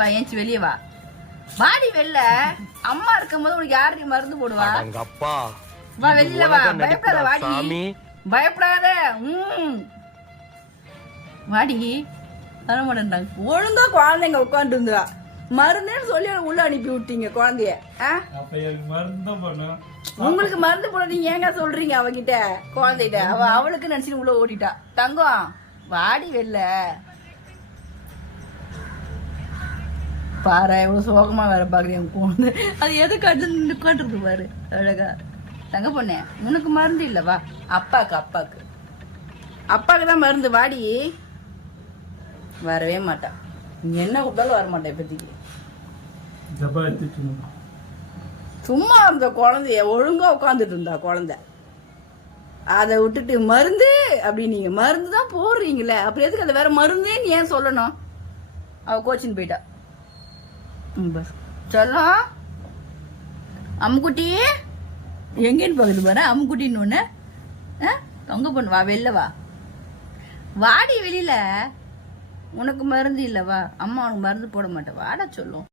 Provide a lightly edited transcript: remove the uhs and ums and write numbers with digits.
வா ஏஞ்சி வெளியே வா. வாடி வெளில. அம்மா இருக்கும் போது உனக்கு யாரு மருந்து போடுவா? வா வெளில வா. பயப்படாத வாடி. பயப்படாத. வாடி. வரமாட்டேன்டாங்க. ஒழுங்கா குழந்தைங்க உட்காந்து இருந்தா மருந்துன்னு சொல்லி உள்ள அனுப்பி விட்டீங்க குழந்தைய. உங்களுக்கு மருந்து போட நீங்க ஏங்க சொல்றீங்க அவகிட்ட குழந்தைகிட்ட? அவளுக்கு நினைச்சு உள்ள ஓடிட்டா. தங்கம் வாடி வெளில. பாரு எவ்வளவு சோகமா வேற பாக்குறேன் குழந்தை. அது எது கட்டு உட்காந்துருக்கு பாரு அழகா. தங்க பொண்ணே உனக்கு மருந்து இல்லவா? அப்பாக்கு தான் மருந்து. வாடி. வரவே மாட்டா. நீ என்ன கூப்பிட்டாலும் வர மாட்டேன் இப்போதைக்கு. சும்மா அந்த குழந்தைய ஒழுங்கா உட்காந்துட்டு இருந்தா குழந்தை. அதை விட்டுட்டு மருந்து அப்படி நீங்க மருந்து தான் போடுறீங்களே, அப்படி எதுக்கு அதை வேற மருந்தேன்னு ஏன் சொல்லணும்? அவ கோச்சின்னு போயிட்டா. சொல்லலாம் அம்முக்குட்டி எங்கேன்னு பாக்குது பாரு. அம்முக்குட்டின்னு ஒண்ணு தொங்க பண்ணு. வா வெளில வா. வாடி வெளியில. உனக்கு மருந்து இல்லவா? அம்மா உனக்கு மருந்து போட மாட்டேன். வாடா சொல்லும்.